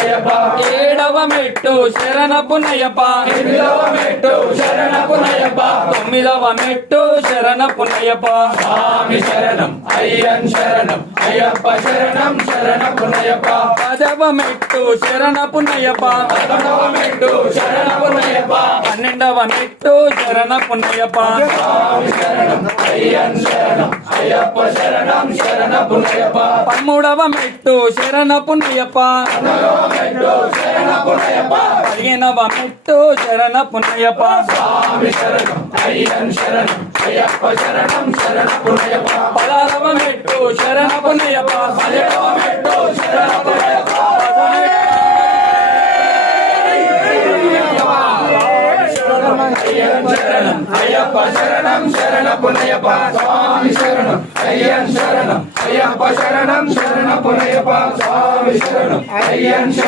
అయ్యప్ప ఏడవ మెట్టు శరణపు నయ్యప్ప ఎనిమిదవ మెట్టు శరణపు నయ్యప్ప తొమ్మిదవ మెట్టు శరణపు నయ్యప్ప స్వామి శరణం అయ్యన్ శరణం అయ్యప్ప శరణం శరణపు నయ్యప్ప పదవ మెట్టు శరణపు నయ్యప్ప 11వ మెట్టు శరణపు నయ్యప్ప 12వ మెట్టు శరణపు నయ్యప్ప స్వామి శరణం అయ్యన్ శరణం అయ్యప్ప శరణం శరణపు నయ్యప్ప 13వ మెట్టు శరణపు నయ్యప్ప 14వ మెట్టు శరణపు నయ్యప్ప 15వ మెట్టు శరణపు నయ్యప్ప స్వామి శరణం అయ్యన్ శరణం అయ్యప్ప శరణం శరణపు నయ్యప్ప 16వ మెట్టు శరణపు నయ్యప్ప 17వ మెట్టు శరణపు నయ్యప్ప అయ్యన్ శరణం అయ్యప్ప శరణం శరణపు నయ్యప్ప స్వామి శరణం అయ్యన్ శరణం అయ్యప్ప శరణం శరణపు నయ్యప్ప స్వామి శరణం అయ్యన్